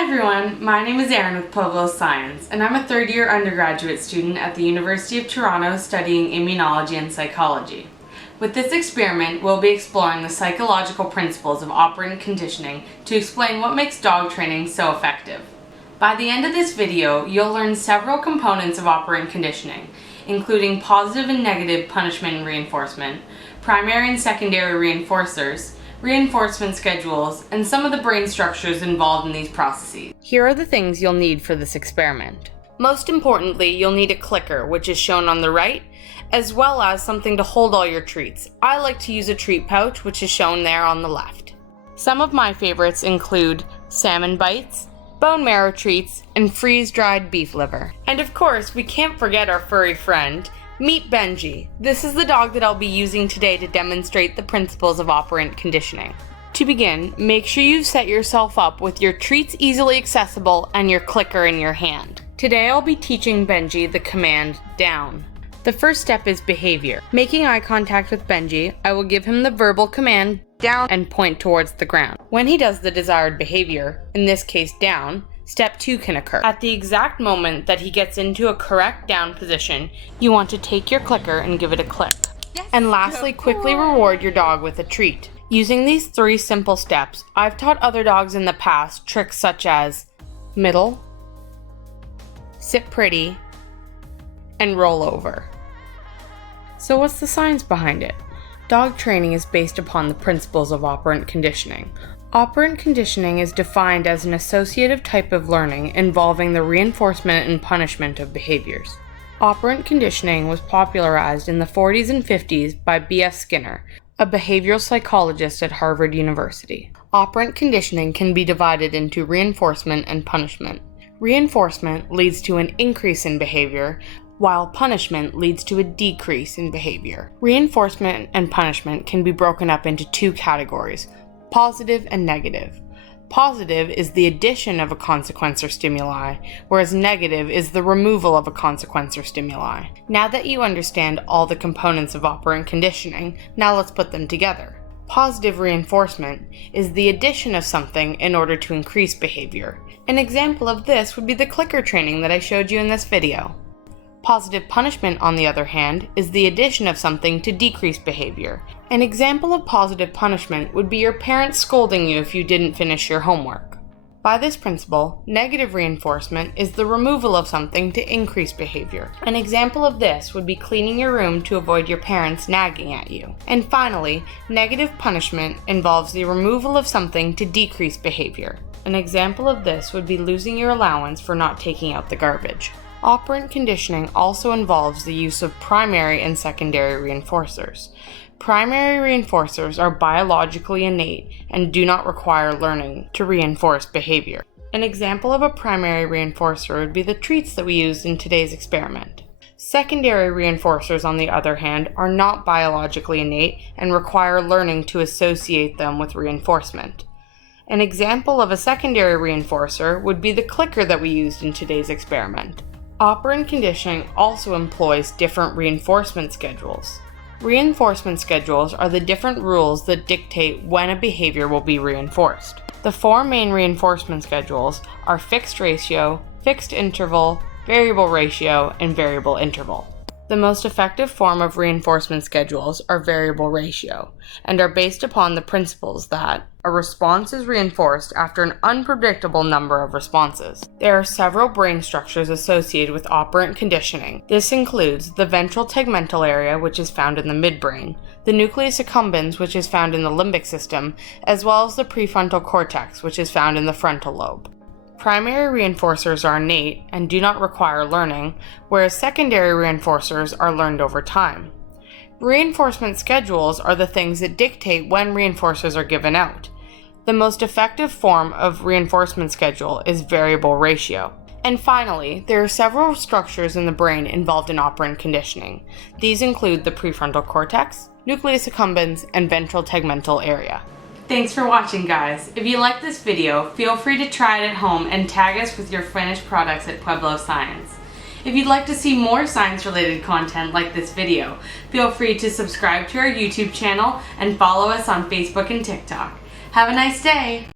Hi everyone, my name is Eryn with Pueblo Science, and I'm a third-year undergraduate student at the University of Toronto studying immunology and psychology. With this experiment, we'll be exploring the psychological principles of operant conditioning to explain what makes dog training so effective. By the end of this video, you'll learn several components of operant conditioning, including positive and negative punishment and reinforcement, primary and secondary reinforcers, reinforcement schedules, and some of the brain structures involved in these processes. Here are the things you'll need for this experiment. Most importantly, you'll need a clicker, which is shown on the right, as well as something to hold all your treats. I like to use a treat pouch, which is shown there on the left. Some of my favorites include salmon bites, bone marrow treats, and freeze-dried beef liver. And of course, we can't forget our furry friend. Meet Benji. This is the dog that I'll be using today to demonstrate the principles of operant conditioning. To begin, make sure you've set yourself up with your treats easily accessible and your clicker in your hand. Today I'll be teaching Benji the command down. The first step is behavior. Making eye contact with Benji, I will give him the verbal command down and point towards the ground. When he does the desired behavior, in this case down, Step 2 can occur. At the exact moment that he gets into a correct down position, you want to take your clicker and give it a click. Yes, and lastly, quickly reward your dog with a treat. Using these 3 simple steps, I've taught other dogs in the past tricks such as middle, sit pretty, and roll over. So what's the science behind it? Dog training is based upon the principles of operant conditioning. Operant conditioning is defined as an associative type of learning involving the reinforcement and punishment of behaviors. Operant conditioning was popularized in the 40s and 50s by B.F. Skinner, a behavioral psychologist at Harvard University. Operant conditioning can be divided into reinforcement and punishment. Reinforcement leads to an increase in behavior, while punishment leads to a decrease in behavior. Reinforcement and punishment can be broken up into 2 categories: positive and negative. Positive is the addition of a consequence or stimuli, whereas negative is the removal of a consequence or stimuli. Now that you understand all the components of operant conditioning, now let's put them together. Positive reinforcement is the addition of something in order to increase behavior. An example of this would be the clicker training that I showed you in this video. Positive punishment, on the other hand, is the addition of something to decrease behavior. An example of positive punishment would be your parents scolding you if you didn't finish your homework. By this principle, negative reinforcement is the removal of something to increase behavior. An example of this would be cleaning your room to avoid your parents nagging at you. And finally, negative punishment involves the removal of something to decrease behavior. An example of this would be losing your allowance for not taking out the garbage. Operant conditioning also involves the use of primary and secondary reinforcers. Primary reinforcers are biologically innate and do not require learning to reinforce behavior. An example of a primary reinforcer would be the treats that we used in today's experiment. Secondary reinforcers, on the other hand, are not biologically innate and require learning to associate them with reinforcement. An example of a secondary reinforcer would be the clicker that we used in today's experiment. Operant conditioning also employs different reinforcement schedules. Reinforcement schedules are the different rules that dictate when a behavior will be reinforced. The 4 main reinforcement schedules are fixed ratio, fixed interval, variable ratio, and variable interval. The most effective form of reinforcement schedules are variable ratio, and are based upon the principles that a response is reinforced after an unpredictable number of responses. There are several brain structures associated with operant conditioning. This includes the ventral tegmental area, which is found in the midbrain, the nucleus accumbens, which is found in the limbic system, as well as the prefrontal cortex, which is found in the frontal lobe. Primary reinforcers are innate and do not require learning, whereas secondary reinforcers are learned over time. Reinforcement schedules are the things that dictate when reinforcers are given out. The most effective form of reinforcement schedule is variable ratio. And finally, there are several structures in the brain involved in operant conditioning. These include the prefrontal cortex, nucleus accumbens, and ventral tegmental area. Thanks for watching, guys. If you like this video, feel free to try it at home and tag us with your finished products at Pueblo Science. If you'd like to see more science-related content like this video, feel free to subscribe to our YouTube channel and follow us on Facebook and TikTok. Have a nice day!